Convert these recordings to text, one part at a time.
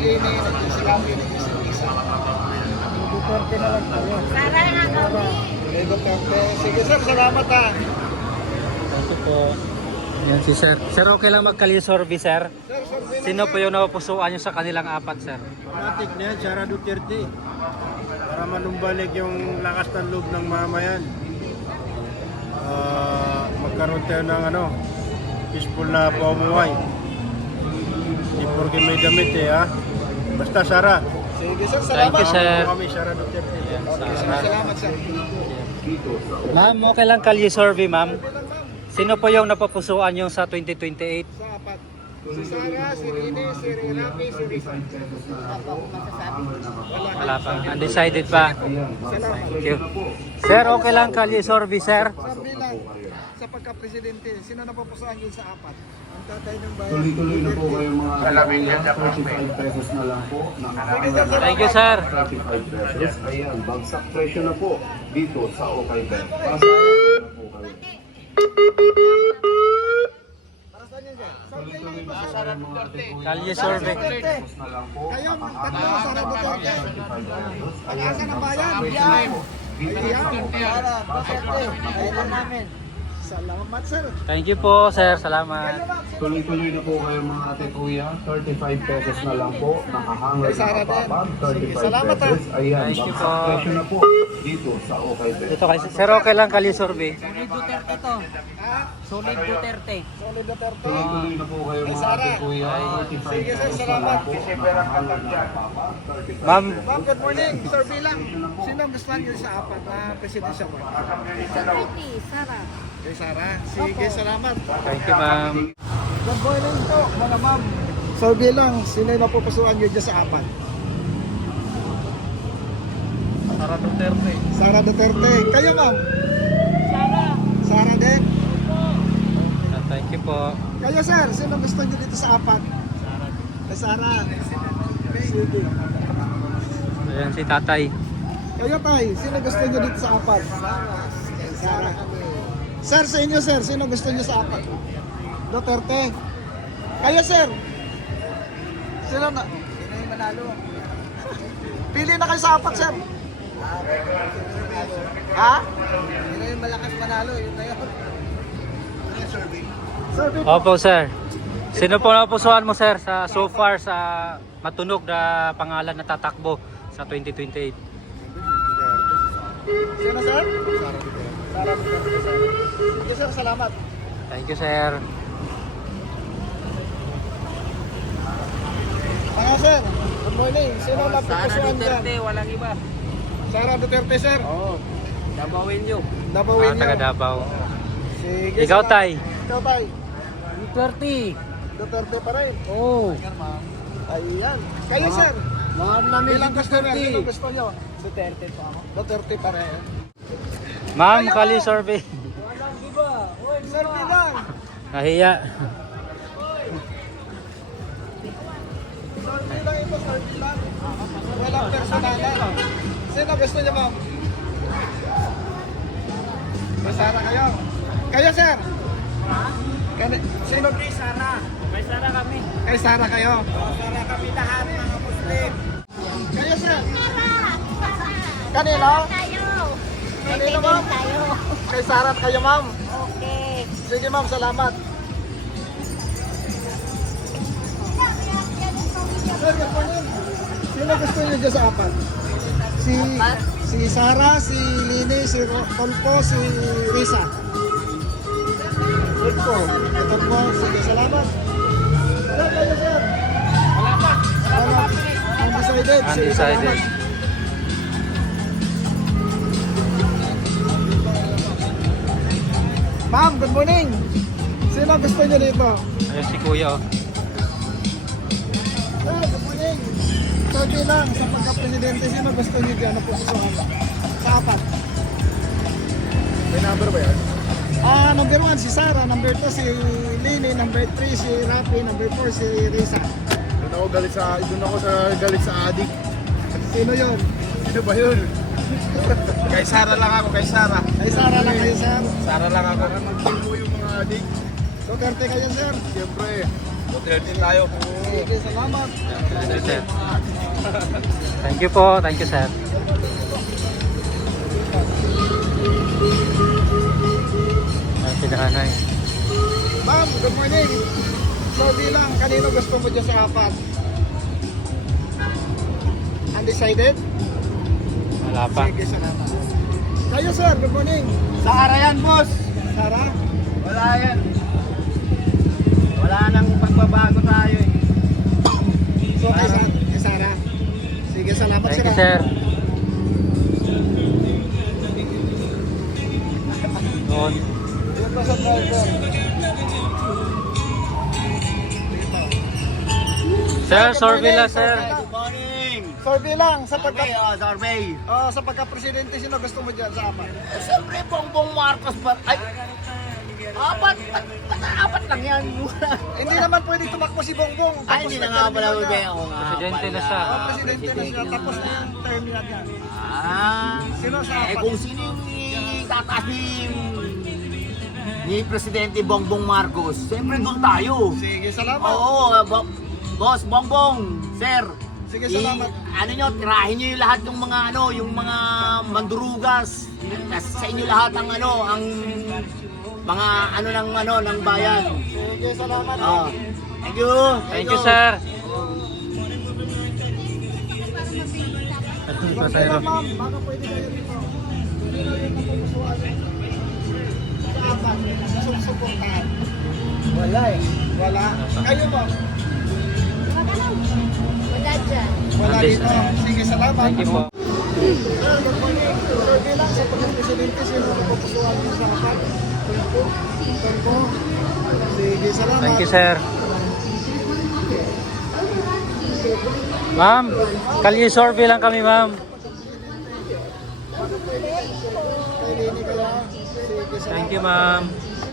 Lini, nandiyan si Rafi, nandiyan si Lisa. Duterte na lang tayo. Sara nga kami. Eh, Duterte. Sige sir, salamat ha. Ito po. Yan si sir. Sir, okay lang magkalisorbi, sir? Sir, survey lang, Sino sir. po yung napupusuan nyo sa kanilang apat, sir? Matik na yan, Sara Duterte. Para manumbalik yung lakas ng loob ng mamayan. Magkaroon tayo ng peaceful na pamumuhay. Hindi porke may damit ha. Basta Sara. Sige sir, Thank salamat. you, sir. Kami Sara Duterte. Okay, sir, salamat sir. Ma'am, okay lang kalisorbi, ma'am. Sino po yung napupusuan nyo sa 2028? Sa apat. Si Sara, si Rini, si Rafi, si Risa. Ako masasabi. Wala pa. Undecided pa. Salamat. Thank you. Sir, okay lang kalisorbi, sir? Sir, bilang sa pagka-presidente, sino napapusuan yun sa apat? Ang tatay ng bayan. Tuloy-tuloy na po kayo mga 35 pesos na lang po. Thank you, sir. 35 pesos. Ayan, bagsak presyo na po dito sa Okay Bet. Pasaya na po kayo. Para saan yun sir? Survey lang Tuloy-tuloy ito na po sir. kayo mga 35 Kalyesorbe. pesos na lang po. Kayo, tatlo sa Sara Duterte. 35 pesos. Pag-asa ng bayan. Presyo na po. Dito Ayan. Sara Duterte. Kailan namin. Salamat sir. Thank you po, sir. Salamat. Kayo ma'am, sino? Tuloy-tuloy na po kayo mga ate kuya. 35 pesos na lang po. Nakahangad Kay Sara na kapapag. din. Sige, 35 salamat, pesos. Ayan, Thank you bagsak po. presyo na po dito sa Okay Bet. Dito kay sir, okay lang kalisorbi. Solid Duterte to. Ha? Solid Duterte. Solid Duterte. Tuloy-tuloy na po kayo Kay mga Sara. ate kuya. 35 Sige, sir, pesos na salamat. lang po. Nakahangad na kapapag. 35 Ma'am, Ma'am, good morning. Sir Bilang, sino ang gusto niyo sa apat na presidential board? Security, Sara. Kay Sara. Sige, salamat. thank you, ma'am. Good morning po, mga ma'am. Sir Bilang, sino yung mapupusuan niyo dyan sa apat? Sara Duterte. Sara Duterte. Kayo ma'am? Sara. Sara din. Thank you po. Kayo sir, sino gusto niyo dito sa apat? Kay Sara. Sige. Ayan si tatay. Kayo tay, sino gusto niyo dito sa apat? Kay Sara. Sir, sa inyo sir, sino gusto niyo sa apat? Duterte. Kayo sir? Sino na? Sino yung manalo? Pili na kayo sa apat sir. Ha? Sino yung malakas manalo? Yun na yun. Survey. Opo, sir. Sino po napupusuan mo, sir, sa so far sa matunog na pangalan na tatakbo sa 2028? Sino sir? Sara Duterte sir. Sige sir, salamat. Thank you, sir. Mga sir, good morning. Sino napupusuan dyan? walang iba. Sara Duterte sir. Oo. Dabawin nyo. Napawin Taga niyo. Davao. Sige, Ikaw, salamat. tay. Ikaw tay. Duterte. Duterte pa rin. Oo. Ayan. Kayo sir. Mahal namin Ilang gusto niyo? Sino gusto niyo? Duterte pa ako. Duterte pa rin. Ma'am, kali survey. Walang iba. Uy, Sir Bilang. Nahiya. Sir Bilang ito, Sir Bilang. Walang personalan. Sino gusto niyo ma'am? Masara kayo. Kayo sir. Sino? Kay Sara. May Sara kami. Kay Sara kayo. Sara kami lahat mga Muslim. Kayo sir. Kanino? Tayo. Kanino ma'am? Tayo. Kay Sara kayo ma'am. Okay. Sige ma'am, salamat. Sir, good morning. Sino gusto niyo dyan sa apat? Si Sara, si Lini, si Tolpo, si Risa. Good po. Ito po. Sige, salamat. Sir, kayo sir. Salamat. Undecided. Sige, Undecided. salamat. Ma'am, good morning. Sino gusto niyo dito? Ayun si kuya, oh. Sir, good morning. Sabi lang, sa pagka-presidente, sino gusto niyo dyan na pupusuhan? Sa apat. May number ba yan? Number 1 si Sara, number 2 si Lini, number 3 si Rafi, number 4 si Risa. Doon ako galit sa adik. Sino yun? Sino ba yun? Kay Sara lang ako, kay Sara. Ay, Sara lang kayo, sir. Sara lang ako. Ano mo yung mga adik? Duterte kayo, sir. Siyempre, Duterte tayo. Sige, salamat. Thank you, sir. Thank you po. Thank you, sir. Ay, si nanay. Ma'am, good morning. Sorry lang, kanino gusto mo dyan sa apat? Undecided? Wala pa. Sige, salamat. Kayo sir, good morning. Sara yan, boss. Sara? Wala yan. Wala nang pagbabago tayo eh. So kay Sara. Sige, salamat Thank you, sir. Doon. Yun pa sa driver. Sir, survey lang, sir. Good morning. Survey lang sa Survey. sa pagka-presidente, sino gusto mo dyan sa apat? Siyempre, Bongbong Marcos ba? Ay, apat lang yan. Hindi naman pwede tumakbo si Bongbong. Ay, hindi na nga pala termino niya. ako nga. Presidente na siya. Presidente na siya, tapos na yung term niya niya. Sino sa Eh apat? kung sino yung tataas ni Presidente Bongbong Marcos, siyempre doon tayo. Sige, salamat. Oo, boss Bongbong, sir. Sige, salamat. Ano nyo, tirahin nyo yung lahat yung mga yung mga mandurugas. Sa inyo lahat ang ang mga ng bayan. Sige, salamat. Thank you. Thank you, sir. Kaya ma'am, baka pwede kayo dito. Sino yung napupusuan? Sa apat, nasusuportahan. Wala eh. Wala. Kayo ba? Wala dyan. Wala Nandis dito. na. Sige, salamat. Thank you po. Sir, good morning. Survey lang sa pagka-presidente, sino napupusuan niyo sa apat? Tungko. Sige, salamat. Thank you, sir. Ma'am, kalye survey lang kami, ma'am. Kay Lini kaya. Sige, salamat. Thank you, ma'am.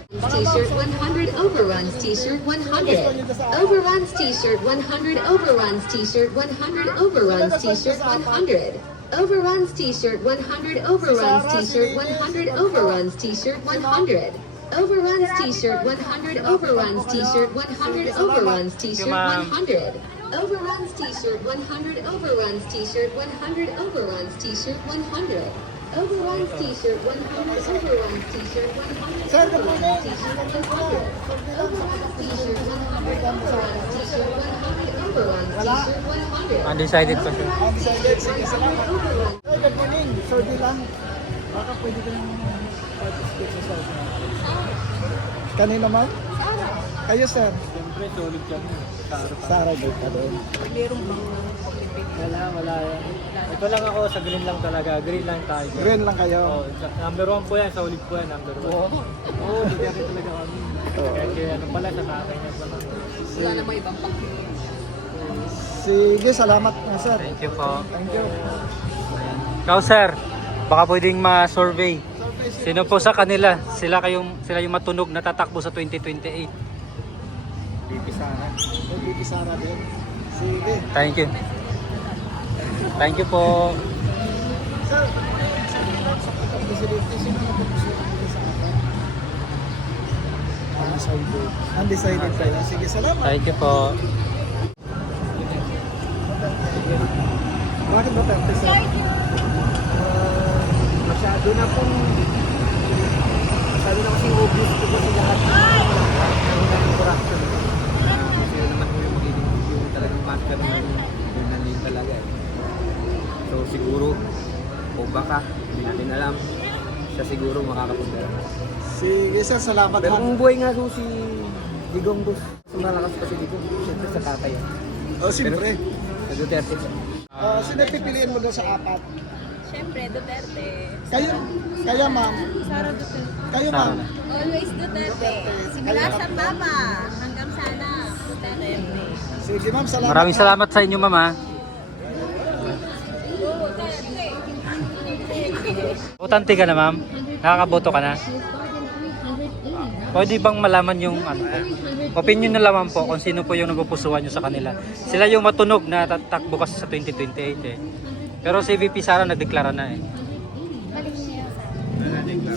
T-shirt 100 overruns T-shirt 100 overruns T-shirt 100 overruns T-shirt 100 overruns T-shirt 100 overruns T-shirt 100 overruns T-shirt 100 overruns T-shirt 100 overruns T-shirt 100 overruns T-shirt 100 overruns T-shirt 100 overruns T-shirt 100 overruns T-shirt 100 overruns T-shirt 100 overruns T-shirt 100 overruns T-shirt 100 Sir, good morning. T-shirt 100 overruns T-shirt 100 overruns T-shirt 100 overruns T-shirt 100 Undecided pa siya. Undecided. Sige, salamat. overruns Sir, good morning. Survey lang. Baka pwede ka nang participate sa survey. Kanino ma'am? Kayo sir. Siyempre, solid kami. Sara, good ka doon. Wala yan. Ito lang ako, sa green lang talaga. Green lang tayo. Green lang kayo. Oh, number 1 po yan, solid po yan, number 1. Oo, hindi kaya talaga kami. Kaya ano pala, sa tatay niya pala. wala na may ibang Sige, salamat nga sir. Thank you po. Thank you. Ikaw, sir, baka pwedeng ma-survey. Sino po sa kanila? Sila yung matunog na tatakbo sa 2028. BP Sara. BP Sara din. Sige. Thank you. Thank you po. Sir, sa pagka-presidente, sino napupusuan niyo sa apat? Undecided. Undecided kayo. Sige, salamat. Thank you po. Bakit ba tayo sir? Masyado na kasing obvious ko po sa lahat ng corruption. Kasi yun naman po yung magiging yung talagang master na yun nandun talaga eh. So siguro, o baka, hindi natin alam, siya siguro makakapunta. Sige sir, salamat. Pero ma'am. kung buhay nga po si Digong boss, malakas pa si Digong, siyempre sa tatay. Oh, siyempre. Sa Duterte. Sino pipiliin mo doon sa apat? Siyempre, Duterte. Kaya ma'am. Sara Duterte. Kayo ma'am. Always Duterte. Simula sa mama hanggang sana Duterte. Sige ma'am, salamat. Maraming salamat sa inyo, mama. Botante ka na, ma'am? Nakakaboto ka na? Pwede bang malaman yung opinion na lamang po kung sino po yung napupusuan nyo sa kanila? Sila yung matunog na tatakbo kasi sa 2028 eh. Pero si VP Sara nagdeklara na eh.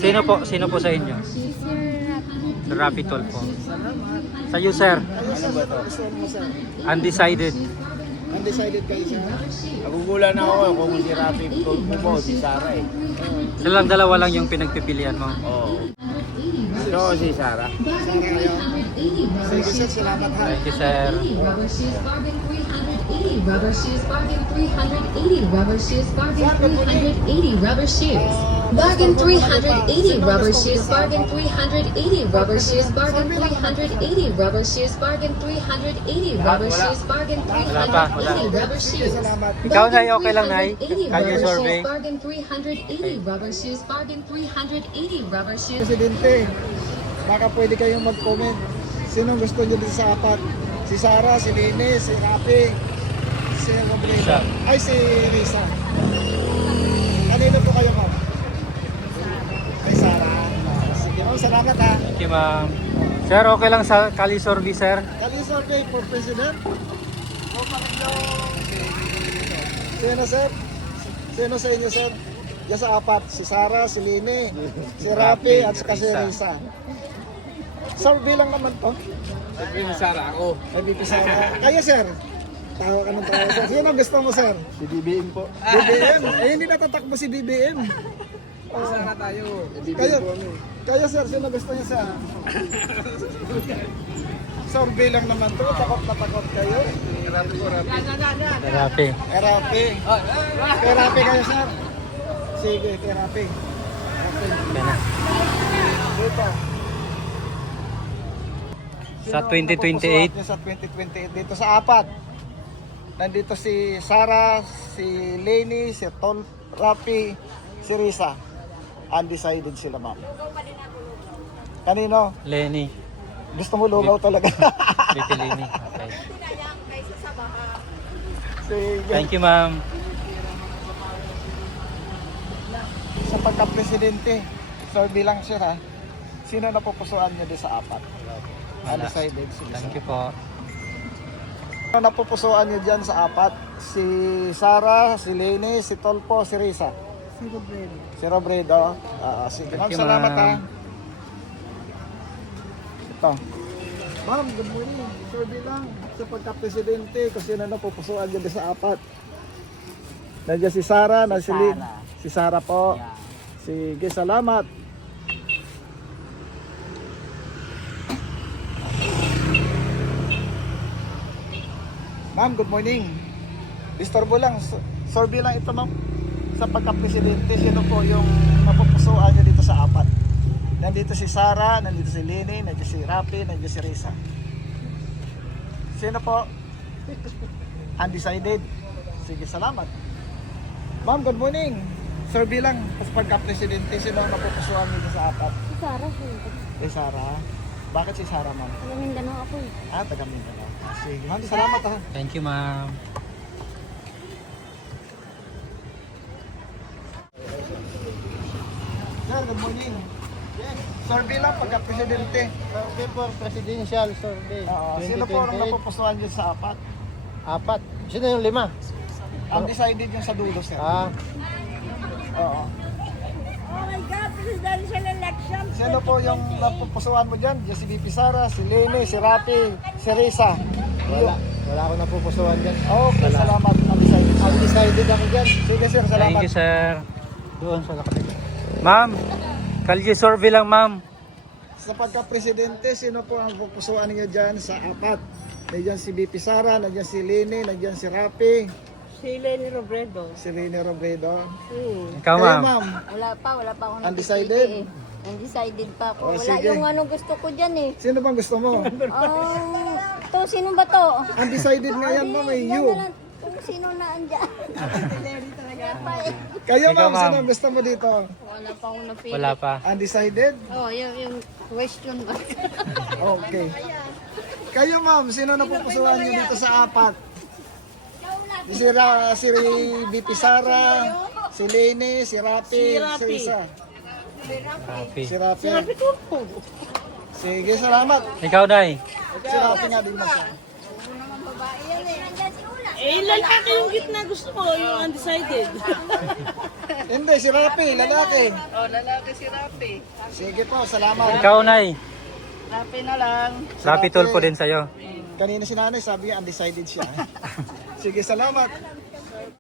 Sino po sa inyo? Sir Rapi Tol po. Sa iyo, sir. Kayo sir, sino gusto mo sir? Undecided. Undecided kayo sir? Nagugulan ako kung si Rafi Tulfo mo, si Sara eh. Silang dalawa lang yung pinagpipilian mo. Oo. Sino si Sara? Sana kayo. Sige sir, salamat ha. Thank you, sir. Rubber shoes bargain 380. Rubber shoes bargain 380. Rubber shoes bargain 380. Rubber shoes. Bargain 380. Rubber shoes bargain 380. Rubber shoes bargain 380. Rubber shoes bargain 380. Rubber shoes bargain 380. Rubber shoes. Salamat. Ikaw, Nay, okay lang, Nay? Kanya Rubber survey. shoes bargain 380. Rubber shoes bargain 380. Rubber shoes. Presidente, baka pwede kayong mag-comment. Sinong gusto nyo dito sa apat? Si Sara, si Lene, si Rafi, si Robredo. Siya. Ay, si Risa. Kanino po kayo, ma'am? Kay Sara. Sige, ma'am, salamat ha. Thank you, ma'am. Sir, okay lang sa Kali survey, sir? Kali survey for President? O bakit yung... Sino, sir? Sino sa inyo, sir? Diyan sa apat, si Sara, si Lene, si Rafi, at saka si Risa. Survey lang naman to. Sabi ni Sara ako. Ay, BP Sara. Kaya, sir? Tawa ka ng tawa, sir. Sino gusto mo, sir? Si BBM po. BBM? Eh, hindi natatakbo si BBM. Sara tayo. Kayo, kayo, sir, sino gusto niyo, sir? Survey lang naman to. Takot na takot kayo. Therapy. Therapy. Therapy kayo, sir. Sige, therapy. Okay na. Dito. Sa Sino 2028? napupusuan niyo sa 2028 dito sa apat. Nandito si Sara, si Leni, si Tol, Rafi, si Risa. Undecided sila, ma'am. Kanino? Lenny. Gusto mo lugaw talaga. Little Lenny. Okay. Sige. Thank you, ma'am. Sa pagka-presidente, survey lang siya ha. Sino napupusuan niyo doon sa apat? Wala. Undecided sila. Thank you po. Sino napupusuan niyo dyan sa apat? Si Sara, si Lene, si Tolpo, si Risa. Si Robredo. Si Robredo. Sige, ma'am, Thank you, salamat ha. ma'am. Ito. Ma'am, good morning. Survey lang sa pagka-presidente kung sino napupusuan niyo doon sa apat. Nandiyan si Sara, nandiyan si Lene. Si Sara po. Sige, salamat. Ma'am, good morning. Disturbo lang. Survey lang ito, ma'am. Sa pagka-presidente, sino po yung mapupusuan niyo dito sa apat? Nandito si Sara, nandito si Lene, nandito si Rafi, nandito si Risa. Sino po? Undecided. Sige, salamat. Ma'am, good morning. Survey lang sa pagka-presidente, sino ang napupusuan niyo dito sa apat? Si Sarah, siyempre. Eh, Sara. Bakit si Sara, ma'am? Taga Mindanao ako eh. Taga Mindanao. Sige, ma'am, salamat ha. Thank you, ma'am. Sir, good morning. Survey lang pagka-presidente. Survey po, presidential survey. Sino po ang napupusuan niyo sa apat? Apat. Sino yung lima? Undecided yung sa dulo, sir. Oo. Oh my God, presidential election! Sino po yung napupusuan mo dyan? Diyan si BP Sara, si Lene, si Rafi, si Risa. Wala. Wala akong napupusuan dyan. Okay, salamat. Undecided. Undecided ako dyan. Sige, sir, salamat. Thank you, sir. Doon sa nakatid. Ma'am, Kalye survey lang, ma'am. Sa pagka-presidente, sino po ang pupusuan niyo dyan sa apat? Nandiyan si BP Sara, nandiyan si Lene, nandiyan si Rafi, Si Lenny Robredo. si Lene Robredo. Ikaw, Kayo, ma'am. ma'am. Wala pa ako Undecided? napipili eh. Undecided pa ako. Oh, Wala sige. yung ano gusto ko dyan eh. Sino bang gusto mo? To, sino ba to? Undecided nga yan, ma'am, eh, you. Kung sino na andyan. Wala pa eh. Kayo, Ikaw, ma'am, ma'am. sino ang gusto mo dito? Wala pa akong napili. Wala pa. Undecided? Oh, yung question ba? Okay. Kayo, ma'am, sino napupusuan niyo dito sa apat? Si BP Sara, si Lene, si Rafi, si Risa. Happy. Si Rafi. Sige, salamat. Ikaw, Nay. Si Rafi nga din masa. Eh, lalaki yung gitna gusto ko, yung undecided. Hindi, si Rafi, lalaki. Oh, lalaki si Rafi. Sige po, salamat. Ikaw, Nay. Rapi na lang. Rapi Tulfo din sa'yo. Kanina si nanay, sabi niya undecided siya. Sige, salamat.